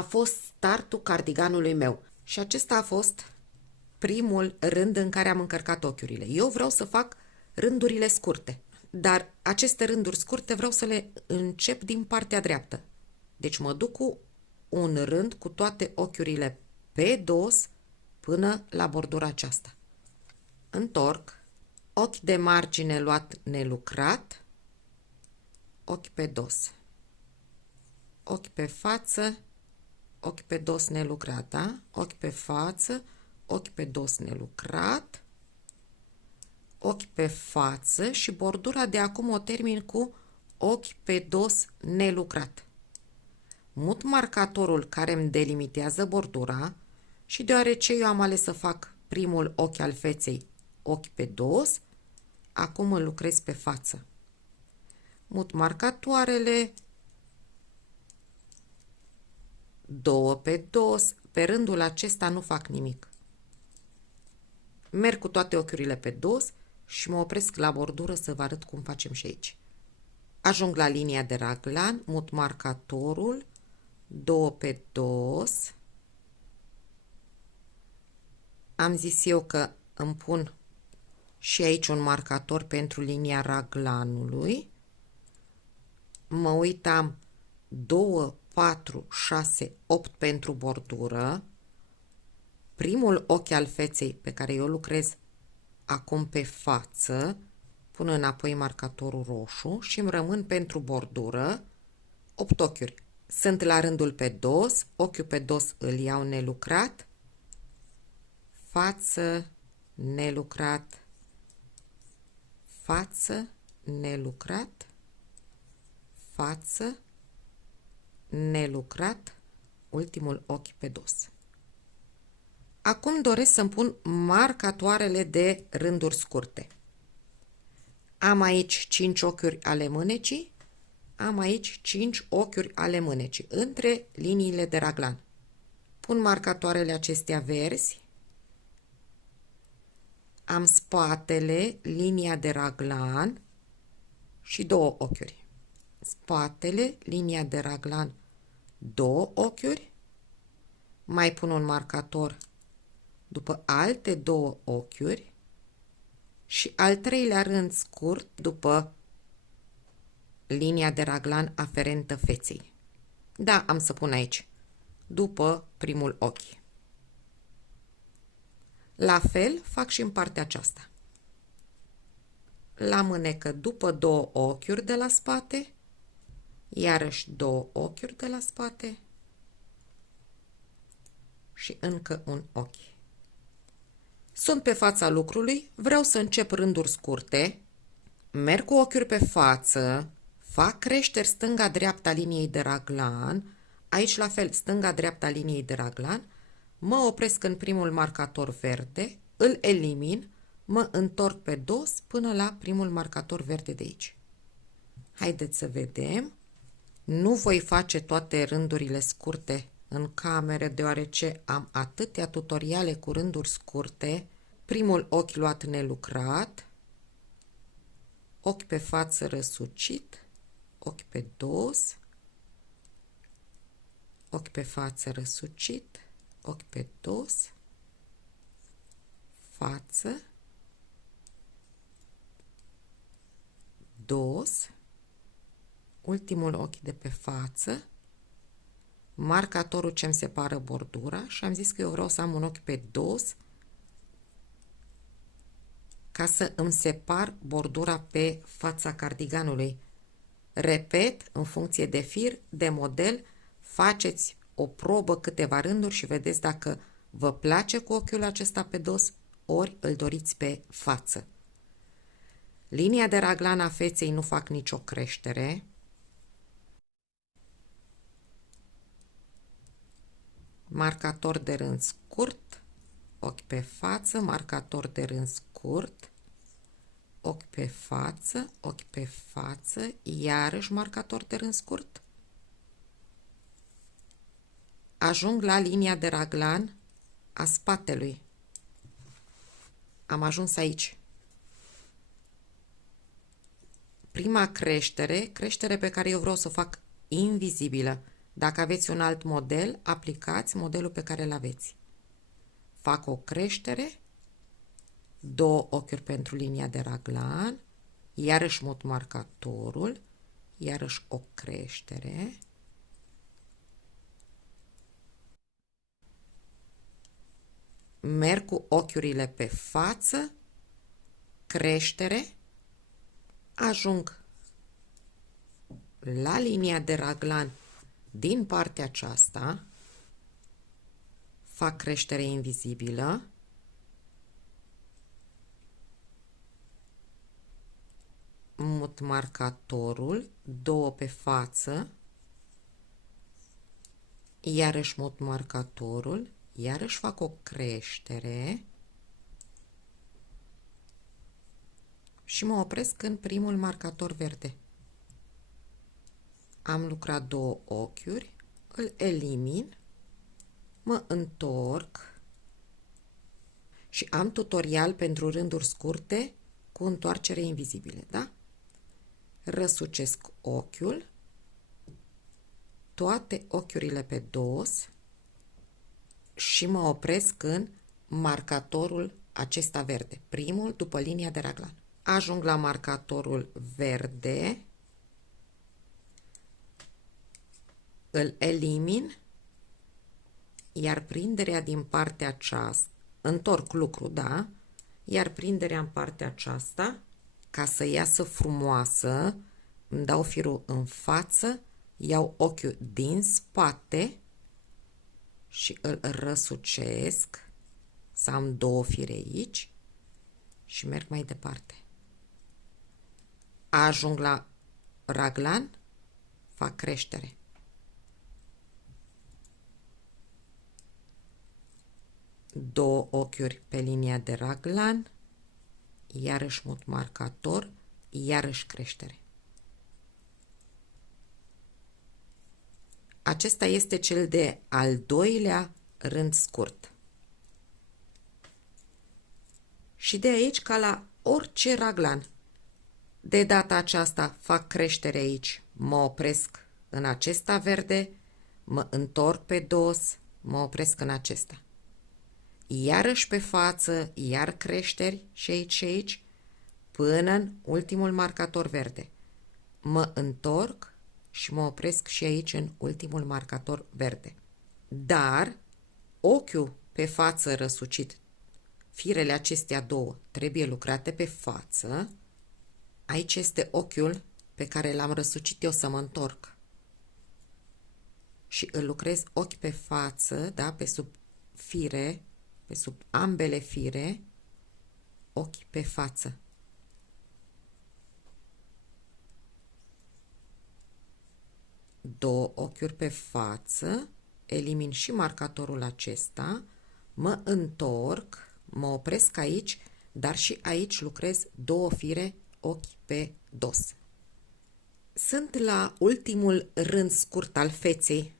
a fost startul cardiganului meu și acesta a fost primul rând în care am încărcat ochiurile. Eu vreau să fac rândurile scurte, dar aceste rânduri scurte vreau să le încep din partea dreaptă. Deci mă duc cu un rând cu toate ochiurile pe dos până la bordura aceasta. Întorc, ochi de margine luat nelucrat, ochi pe dos, ochi pe față, ochi pe dos nelucrat, da? Ochi pe față, ochi pe dos nelucrat, ochi pe față și bordura de acum o termin cu ochi pe dos nelucrat. Mut marcatorul care îmi delimitează bordura și deoarece eu am ales să fac primul ochi al feței ochi pe dos, acum îl lucrez pe față. Mut marcatoarele, două pe dos, pe rândul acesta nu fac nimic. Merg cu toate ochiurile pe dos și mă opresc la bordură să vă arăt cum facem și aici. Ajung la linia de raglan, mut marcatorul, două pe dos. Am zis eu că îmi pun și aici un marcator pentru linia raglanului. Mă uitam 2, 4, 6, 8 pentru bordură. Primul ochi al feței pe care eu lucrez acum pe față, pun înapoi marcatorul roșu și îmi rămân pentru bordură 8 ochiuri. Sunt la rândul pe dos, ochiul pe dos îl iau nelucrat, față, nelucrat, față, nelucrat, față, nelucrat, ultimul ochi pe dos. Acum doresc să-mi pun marcatoarele de rânduri scurte. Am aici 5 ochiuri ale mânecii, am aici 5 ochiuri ale mânecii, între liniile de raglan. Pun marcatoarele acestea verzi, am spatele, linia de raglan și 2 ochiuri. Spatele, linia de raglan, 2 ochiuri, mai pun un marcator după alte 2 ochiuri și al treilea rând scurt după linia de raglan aferentă feței. Da, am să pun aici, după primul ochi. La fel fac și în partea aceasta. La mânecă după 2 ochiuri de la spate, iarăși 2 ochiuri de la spate și încă un ochi. Sunt pe fața lucrului, vreau să încep rânduri scurte, merg cu ochiuri pe față, fac creșteri stânga-dreapta liniei de raglan, aici la fel stânga-dreapta liniei de raglan, mă opresc în primul marcator verde, îl elimin, mă întorc pe dos până la primul marcator verde de aici. Haideți să vedem. Nu voi face toate rândurile scurte în cameră, deoarece am atâtea tutoriale cu rânduri scurte. Primul ochi luat nelucrat, ochi pe față răsucit, ochi pe dos, ochi pe față răsucit, ochi pe dos, față, dos, ultimul ochi de pe față, marcatorul ce îmi separă bordura și am zis că eu vreau să am un ochi pe dos ca să îmi separ bordura pe fața cardiganului. Repet, în funcție de fir, de model, faceți o probă câteva rânduri și vedeți dacă vă place cu ochiul acesta pe dos, ori îl doriți pe față. Linia de raglan a feței nu fac nicio creștere. Marcator de rând scurt, ochi pe față, marcator de rând scurt, ochi pe față, iarăși marcator de rând scurt. Ajung la linia de raglan a spatelui. Am ajuns aici. Prima creștere pe care eu vreau să o fac invizibilă. Dacă aveți un alt model, aplicați modelul pe care îl aveți. Fac o creștere, 2 ochiuri pentru linia de raglan, iarăși mut marcatorul, iarăși o creștere, merg cu ochiurile pe față, creștere, ajung la linia de raglan din partea aceasta, fac creștere invizibilă, mut marcatorul, 2 pe față, iarăși mut marcatorul, iarăși fac o creștere și mă opresc în primul marcator verde. Am lucrat 2 ochiuri, îl elimin, mă întorc și am tutorial pentru rânduri scurte cu întoarcere invizibile, da? Răsucesc ochiul, toate ochiurile pe dos și mă opresc în marcatorul acesta verde, primul după linia de raglan. Ajung la marcatorul verde, îl elimin, iar prinderea din partea aceasta, întorc lucru, da? Iar prinderea în partea aceasta, ca să iasă frumoasă, îmi dau firul în față, iau ochiul din spate și îl răsucesc, să am 2 fire aici și merg mai departe. Ajung la raglan, fac creștere. Două ochiuri pe linia de raglan, iarăși mut marcator, iarăși creștere. Acesta este cel de al doilea rând scurt. Și de aici, ca la orice raglan, de data aceasta fac creștere aici, mă opresc în acesta verde, mă întorc pe dos, mă opresc în acesta. Iarăși pe față, iar creșteri și aici, până în ultimul marcator verde. Mă întorc și mă opresc și aici în ultimul marcator verde. Dar ochiul pe față răsucit, firele acestea două trebuie lucrate pe față. Aici este ochiul pe care l-am răsucit eu să mă întorc. Și îl lucrez ochi pe față, da, pe sub fire, pe sub ambele fire, ochi pe față. Două ochiuri pe față, elimin și marcatorul acesta, mă întorc, mă opresc aici, dar și aici lucrez două fire, ochi pe dos. Sunt la ultimul rând scurt al feței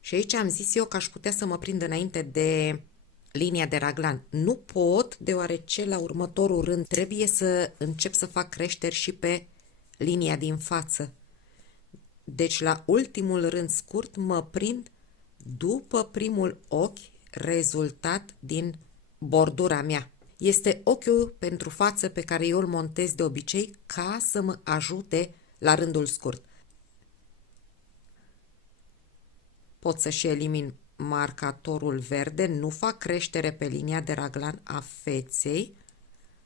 și aici am zis eu că aș putea să mă prind înainte de linia de raglan. Nu pot, deoarece la următorul rând trebuie să încep să fac creșteri și pe linia din față. Deci la ultimul rând scurt mă prind după primul ochi rezultat din bordura mea. Este ochiul pentru față pe care eu îl montez de obicei ca să mă ajute la rândul scurt. Pot să și elimin marcatorul verde, nu fac creștere pe linia de raglan a feței,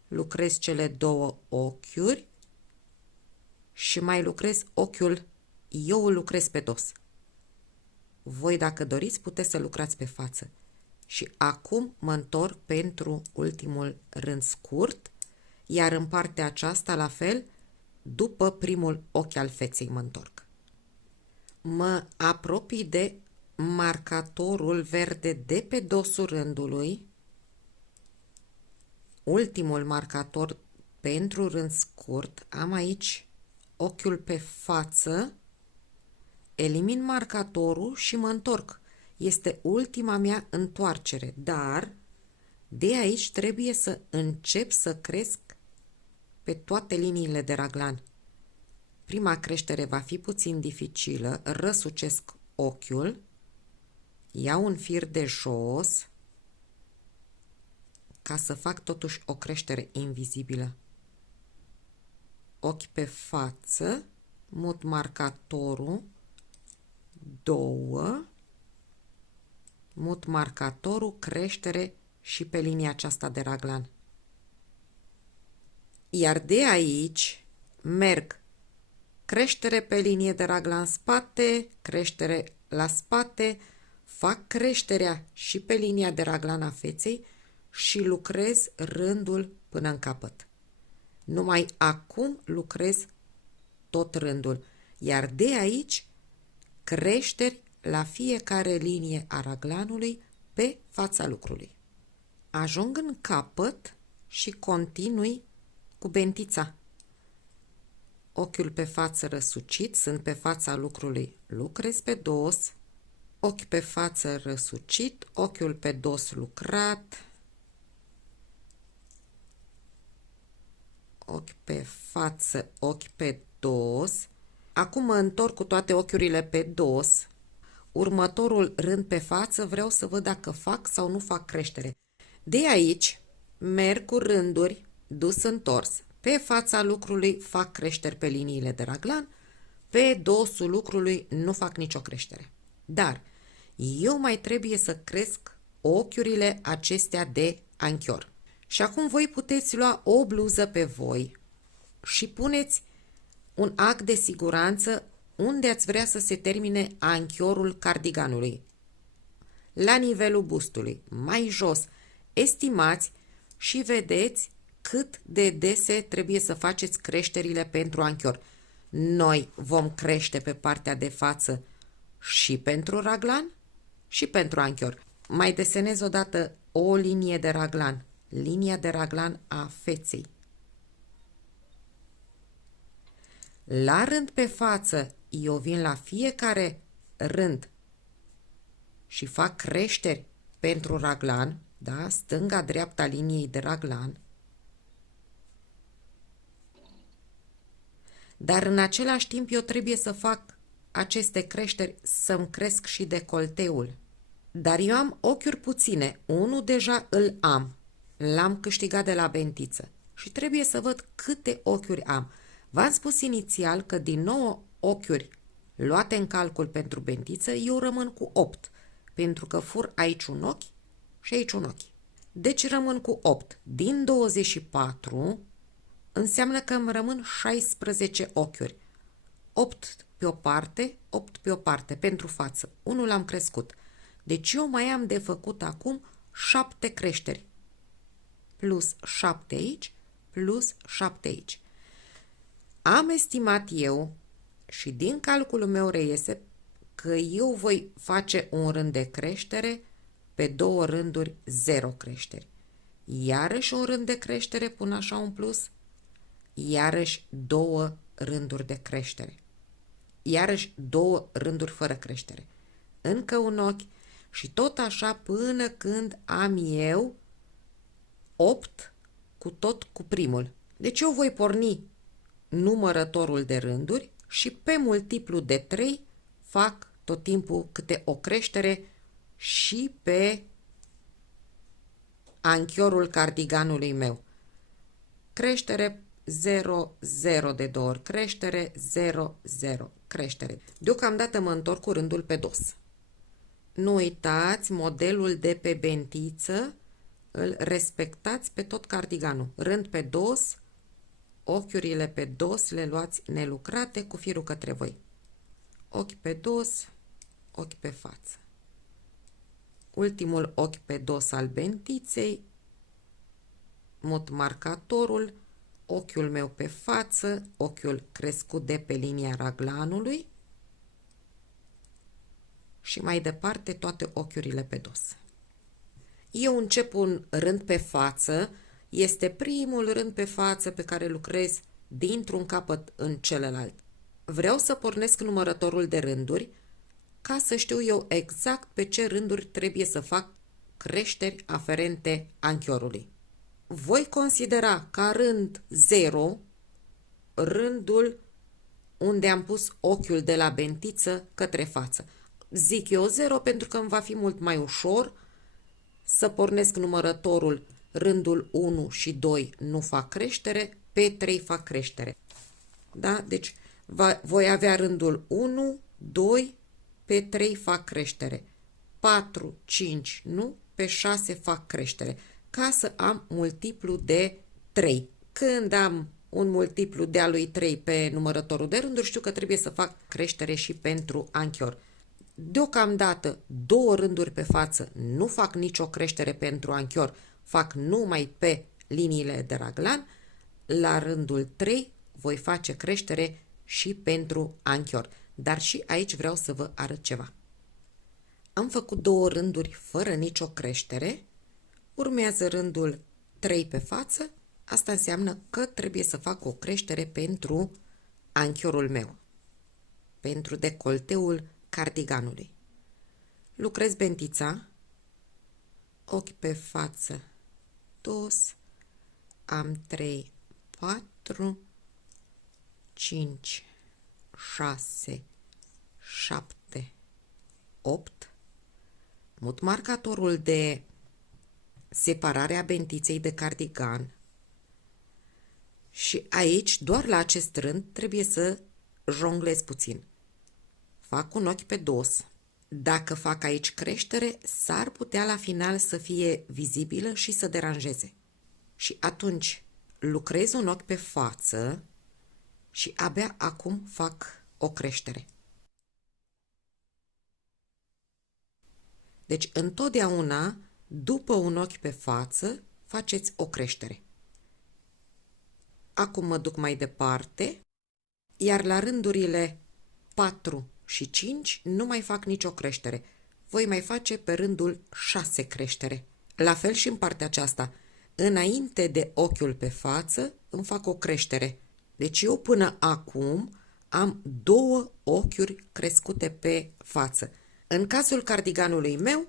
lucrez cele două ochiuri și mai lucrez ochiul, eu îl lucrez pe dos. Voi, dacă doriți, puteți să lucrați pe față. Și acum mă întorc pentru ultimul rând scurt, iar în partea aceasta, la fel, după primul ochi al feței mă întorc. Mă apropii de marcatorul verde de pe dosul rândului, ultimul marcator pentru rând scurt, am aici ochiul pe față, elimin marcatorul și mă întorc. Este ultima mea întoarcere, dar de aici trebuie să încep să cresc pe toate liniile de raglan. Prima creștere va fi puțin dificilă, răsucesc ochiul, iau un fir de jos ca să fac totuși o creștere invizibilă. Ochi pe față, mut marcatorul, 2, mut marcatorul, creștere și pe linia aceasta de raglan. Iar de aici merg creștere pe linie de raglan spate, creștere la spate, fac creșterea și pe linia de raglan a feței și lucrez rândul până în capăt. Numai acum lucrez tot rândul, iar de aici creșteri la fiecare linie a raglanului pe fața lucrului. Ajung în capăt și continui cu bentița. Ochiul pe față răsucit, sunt pe fața lucrului, lucrez pe dos, ochi pe față răsucit, ochiul pe dos lucrat, ochi pe față, ochi pe dos. Acum mă întorc cu toate ochiurile pe dos. Următorul rând pe față vreau să văd dacă fac sau nu fac creștere. De aici merg cu rânduri dus întors. Pe fața lucrului fac creșteri pe liniile de raglan, pe dosul lucrului nu fac nicio creștere. Dar eu mai trebuie să cresc ochiurile acestea de anchior. Și acum voi puteți lua o bluză pe voi și puneți un ac de siguranță unde ați vrea să se termine anchiorul cardiganului. La nivelul bustului, mai jos, estimați și vedeți cât de dese trebuie să faceți creșterile pentru anchior. Noi vom crește pe partea de față și pentru raglan și pentru anchior. Mai desenez odată o linie de raglan, linia de raglan a feței. La rând pe față, eu vin la fiecare rând și fac creșteri pentru raglan, da? Stânga-dreapta liniei de raglan. Dar în același timp eu trebuie să fac aceste creșteri să-mi cresc și decolteul. Dar eu am ochiuri puține, unul deja îl am, l-am câștigat de la bentiță și trebuie să văd câte ochiuri am. V-am spus inițial că din 9 ochiuri luate în calcul pentru bentiță, eu rămân cu 8, pentru că fur aici un ochi și aici un ochi. Deci rămân cu 8. Din 24 înseamnă că îmi rămân 16 ochiuri. 8 pe o parte, 8 pe o parte, pentru față. Unul l-am crescut. Deci eu mai am de făcut acum 7 creșteri. Plus 7 aici, plus 7 aici. Am estimat eu și din calculul meu reiese că eu voi face un rând de creștere, pe 2 rânduri 0 creșteri. Iarăși un rând de creștere, pun așa un plus, iarăși 2 rânduri de creștere. Iarăși 2 rânduri fără creștere. Încă un ochi și tot așa până când am eu 8 cu primul. Deci eu voi porni numărătorul de rânduri și pe multiplu de 3 fac tot timpul câte o creștere și pe anchiorul cardiganului meu. Creștere 0, 0 de 2 ori, creștere 0, 0, creștere. Deocamdată mă întorc cu rândul pe dos. Nu uitați, modelul de pe bentiță îl respectați pe tot cardiganul. Rând pe dos, ochiurile pe dos le luați nelucrate cu firul către voi. Ochi pe dos, ochi pe față. Ultimul ochi pe dos al bentiței, mut marcatorul, ochiul meu pe față, ochiul crescut de pe linia raglanului și mai departe toate ochiurile pe dos. Eu încep un rând pe față, este primul rând pe față pe care lucrez dintr-un capăt în celălalt. Vreau să pornesc numărătorul de rânduri ca să știu eu exact pe ce rânduri trebuie să fac creșteri aferente anchiorului. Voi considera ca rând 0 rândul unde am pus ochiul de la bentiță către față. zic eu 0 pentru că îmi va fi mult mai ușor să pornesc numărătorul rândul 1 și 2 nu fac creștere, pe 3 fac creștere. Da? Deci voi avea rândul 1, 2, pe 3 fac creștere. 4, 5, nu, pe 6 fac creștere. Ca să am multiplu de 3. Când am un multiplu de-a lui 3 pe numărătorul de rânduri, știu că trebuie să fac creștere și pentru anchior. Deocamdată, 2 rânduri pe față, nu fac nicio creștere pentru anchior, fac numai pe liniile de raglan. La rândul 3 voi face creștere și pentru anchior. Dar și aici vreau să vă arăt ceva. Am făcut 2 rânduri fără nicio creștere, urmează rândul 3 pe față, asta înseamnă că trebuie să fac o creștere pentru anchiorul meu, pentru decolteul cardiganului. Lucrez bentița, ochi pe față, dos, am 3, 4, 5, 6, 7, 8, mut marcatorul de separare a bentiței de cardigan și aici, doar la acest rând, trebuie să jonglez puțin. Fac un ochi pe dos. Dacă fac aici creștere, s-ar putea la final să fie vizibilă și să deranjeze. Și atunci lucrez un ochi pe față și abia acum fac o creștere. Deci întotdeauna, după un ochi pe față, faceți o creștere. Acum mă duc mai departe, iar la rândurile 4 și 5 nu mai fac nicio creștere. Voi mai face pe rândul 6 creștere. La fel și în partea aceasta. Înainte de ochiul pe față îmi fac o creștere. Deci eu până acum am 2 ochiuri crescute pe față. În cazul cardiganului meu,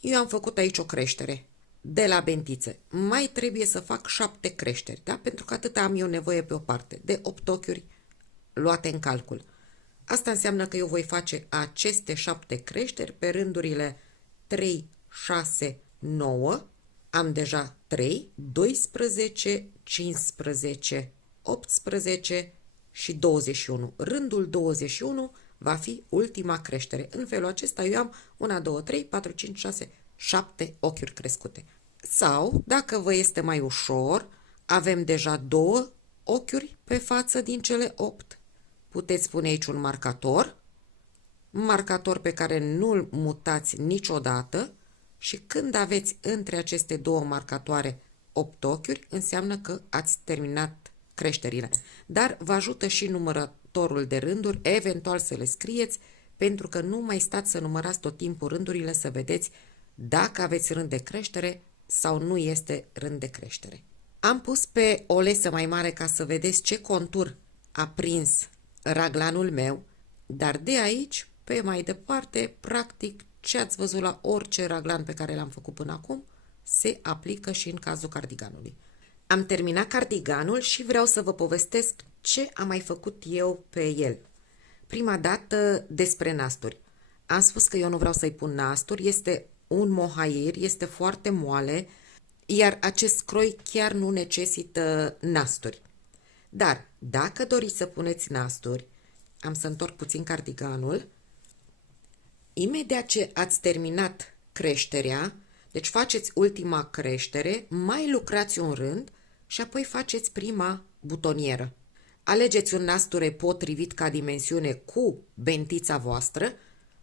eu am făcut aici o creștere de la bentiță. Mai trebuie să fac 7 creșteri, da? Pentru că atât am eu nevoie pe o parte, de 8 ochiuri luate în calcul. Asta înseamnă că eu voi face aceste 7 creșteri pe rândurile 3, 6, 9, am deja 3, 12, 15, 18 și 21. Rândul 21 va fi ultima creștere. În felul acesta eu am 1, 2, 3, 4, 5, 6, 7 ochiuri crescute. Sau, dacă vă este mai ușor, avem deja 2 ochiuri pe față din cele 8. Puteți pune aici un marcator pe care nu-l mutați niciodată și când aveți între aceste 2 marcatoare 8 ochiuri, înseamnă că ați terminat creșterile. Dar vă ajută și numărătorul de rânduri, eventual să le scrieți, pentru că nu mai stați să numărați tot timpul rândurile să vedeți dacă aveți rând de creștere sau nu este rând de creștere. Am pus pe o lesă mai mare ca să vedeți ce contur a prins raglanul meu, dar de aici pe mai departe, practic, ce ați văzut la orice raglan pe care l-am făcut până acum, se aplică și în cazul cardiganului. Am terminat cardiganul și vreau să vă povestesc ce am mai făcut eu pe el. Prima dată despre nasturi. Am spus că eu nu vreau să-i pun nasturi, este un mohair, este foarte moale, iar acest croi chiar nu necesită nasturi. Dar dacă doriți să puneți nasturi, am să întorc puțin cardiganul, imediat ce ați terminat creșterea, deci faceți ultima creștere, mai lucrați un rând și apoi faceți prima butonieră. Alegeți un nasture potrivit ca dimensiune cu bentița voastră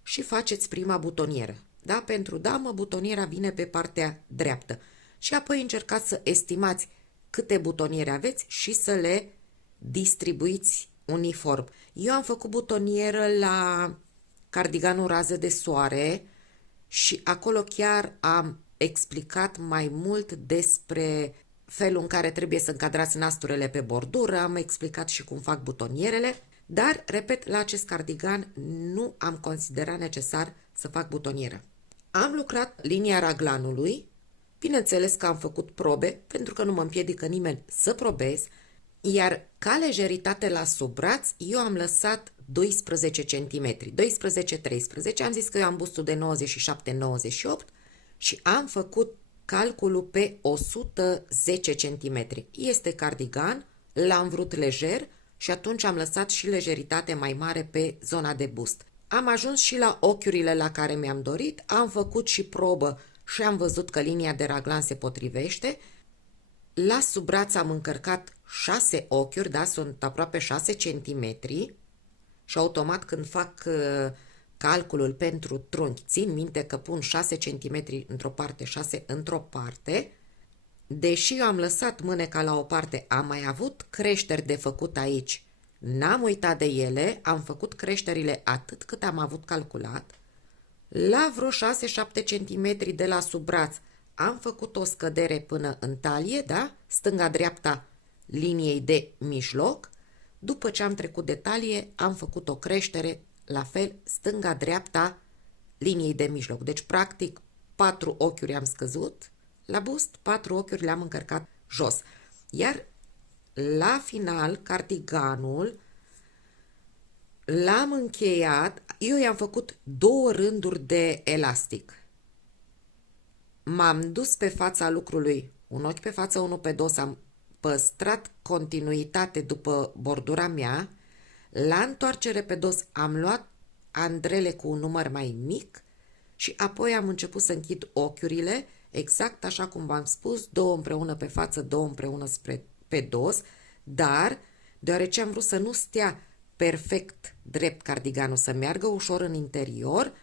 și faceți prima butonieră. Da? Pentru damă, butoniera vine pe partea dreaptă. Și apoi încercați să estimați câte butoniere aveți și să le distribuiți uniform. Eu am făcut butonieră la cardiganul rază de soare și acolo chiar am explicat mai mult despre felul în care trebuie să încadrați nasturele pe bordură, am explicat și cum fac butonierele, dar, repet, la acest cardigan nu am considerat necesar să fac butonieră. Am lucrat linia raglanului, bineînțeles că am făcut probe, pentru că nu mă împiedică nimeni să probez, iar Ca lejeritate la sub braț, eu am lăsat 12 cm, 12-13, am zis că eu am bustul de 97-98 și am făcut calculul pe 110 cm. Este cardigan, l-am vrut lejer și atunci am lăsat și lejeritate mai mare pe zona de bust. Am ajuns și la ochiurile la care mi-am dorit, am făcut și probă și am văzut că linia de raglan se potrivește. La sub braț am încărcat 6 ochiuri, da, sunt aproape 6 cm și automat când fac calculul pentru trunchi, țin minte că pun 6 cm într-o parte, 6 într-o parte. Deși eu am lăsat mâneca la o parte, am mai avut creșteri de făcut aici. N-am uitat de ele, am făcut creșterile atât cât am avut calculat. La vreo 6-7 cm de la sub braț am făcut o scădere până în talie, da? Stânga-dreapta liniei de mijloc. După ce am trecut de talie, am făcut o creștere, la fel, stânga-dreapta liniei de mijloc. Deci, practic, 4 ochiuri am scăzut la bust, 4 ochiuri le-am încărcat jos. Iar la final, cardiganul l-am încheiat, eu i-am făcut 2 rânduri de elastic. M-am dus pe fața lucrului, un ochi pe față, unul pe dos, am păstrat continuitate după bordura mea. La întoarcere pe dos am luat andrele cu un număr mai mic și apoi am început să închid ochiurile, exact așa cum v-am spus, 2 împreună pe față, 2 împreună pe dos, dar deoarece am vrut să nu stea perfect drept cardiganul, să meargă ușor în interior,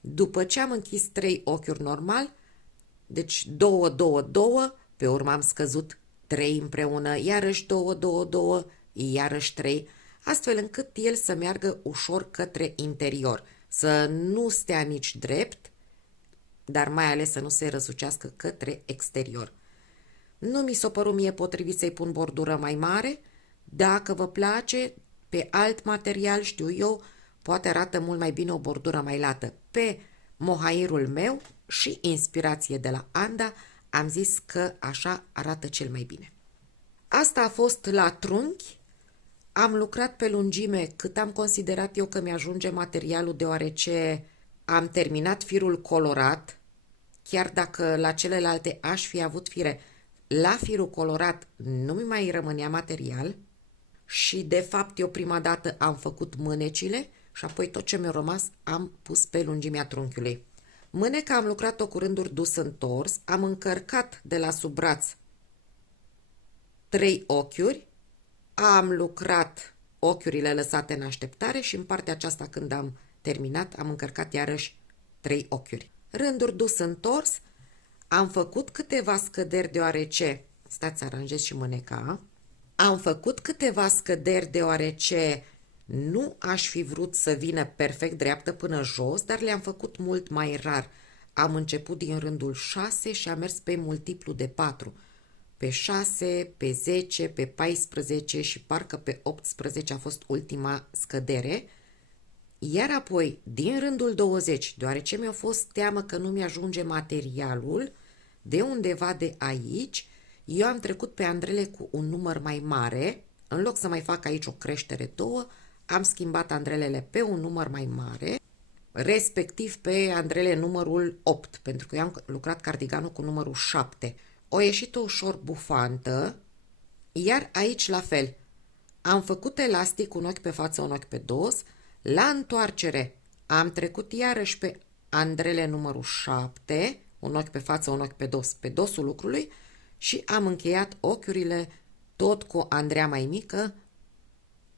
după ce am închis 3 ochiuri normal, deci 2, 2, 2, pe urmă am scăzut 3 împreună, iarăși 2, 2, 2, iarăși 3, astfel încât el să meargă ușor către interior, să nu stea nici drept, dar mai ales să nu se răsucească către exterior. Nu mi s-a părut mie potrivit să-i pun bordură mai mare. Dacă vă place, pe alt material, știu eu, poate arată mult mai bine o bordură mai lată. Pe mohairul meu și inspirație de la Anda, am zis că așa arată cel mai bine. Asta a fost la trunchi. Am lucrat pe lungime cât am considerat eu că mi-ajunge materialul, deoarece am terminat firul colorat, chiar dacă la celelalte aș fi avut fire. La firul colorat nu mi mai rămânea material și, de fapt, eu prima dată am făcut mânecile și apoi tot ce mi-a rămas am pus pe lungimea trunchiului. Mâneca am lucrat-o cu rânduri dus întors, am încărcat de la sub braț 3 ochiuri, am lucrat ochiurile lăsate în așteptare și în partea aceasta, când am terminat, am încărcat iarăși 3 ochiuri. Rânduri dus întors, am făcut câteva scăderi deoarece, stați să aranjez și mâneca, am făcut câteva scăderi deoarece nu aș fi vrut să vină perfect dreaptă până jos, dar le-am făcut mult mai rar. Am început din rândul 6 și am mers pe multiplu de 4. Pe 6, pe 10, pe 14 și parcă pe 18 a fost ultima scădere. Iar apoi, din rândul 20, deoarece mi-a fost teamă că nu mi-ajunge materialul, de undeva de aici, eu am trecut pe andrele cu un număr mai mare. În loc să mai fac aici o creștere 2, am schimbat andrelele pe un număr mai mare, respectiv pe andrele numărul 8, pentru că eu am lucrat cardiganul cu numărul 7. O ieșit ușor bufantă, iar aici la fel. Am făcut elastic, un ochi pe față, un ochi pe dos. La întoarcere am trecut iarăși pe andrele numărul 7, un ochi pe față, un ochi pe dosul lucrului și am încheiat ochiurile tot cu andrea mai mică,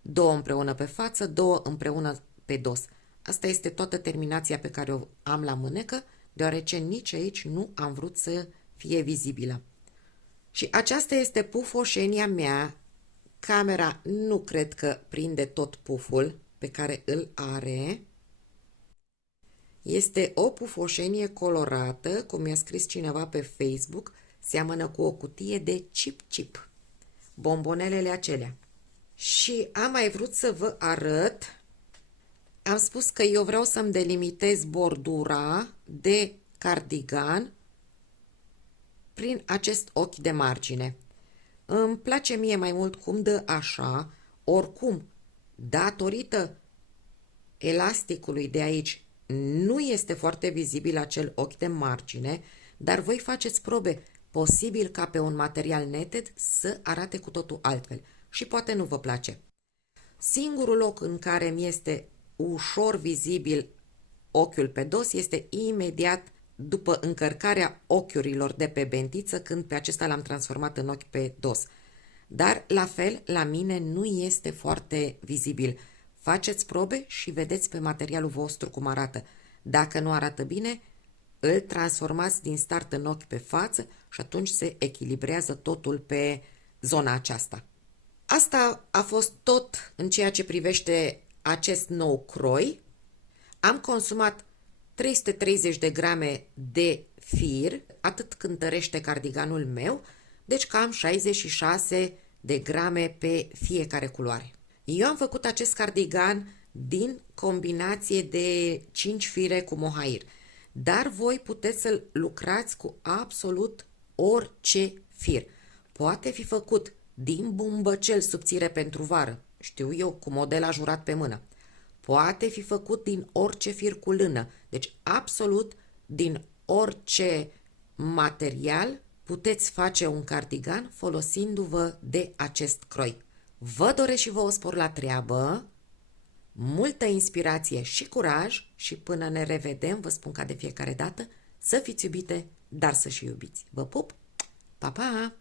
2 împreună pe față, 2 împreună pe dos. Asta este toată terminația pe care o am la mânecă, deoarece nici aici nu am vrut să fie vizibilă. Și aceasta este pufoșenia mea. Camera nu cred că prinde tot puful pe care îl are. Este o pufoșenie colorată, cum mi-a scris cineva pe Facebook, seamănă cu o cutie de chip-chip. Bombonelele acelea. Și am mai vrut să vă arăt, am spus că eu vreau să-mi delimitez bordura de cardigan prin acest ochi de margine. Îmi place mie mai mult cum dă așa, oricum, datorită elasticului de aici, nu este foarte vizibil acel ochi de margine, dar voi faceți probe, posibil ca pe un material netted să arate cu totul altfel și poate nu vă place. Singurul loc în care mi este ușor vizibil ochiul pe dos este imediat după încărcarea ochiurilor de pe bentiță, când pe acesta l-am transformat în ochi pe dos. Dar, la fel, la mine nu este foarte vizibil. Faceți probe și vedeți pe materialul vostru cum arată. Dacă nu arată bine, îl transformați din start în ochi pe față și atunci se echilibrează totul pe zona aceasta. Asta a fost tot în ceea ce privește acest nou croi. Am consumat 330 de grame de fir, atât cântărește cardiganul meu, deci cam 66 de grame pe fiecare culoare. Eu am făcut acest cardigan din combinație de 5 fire cu mohair, dar voi puteți să-l lucrați cu absolut orice fir. Poate fi făcut din bumbăcel subțire pentru vară, știu eu, cu model ajurat pe mână. Poate fi făcut din orice fir cu lână, deci absolut din orice material puteți face un cardigan folosindu-vă de acest croi. Vă doresc și vă o spor la treabă, multă inspirație și curaj și până ne revedem, vă spun ca de fiecare dată, să fiți iubite, dar să și iubiți. Vă pup! Pa, pa!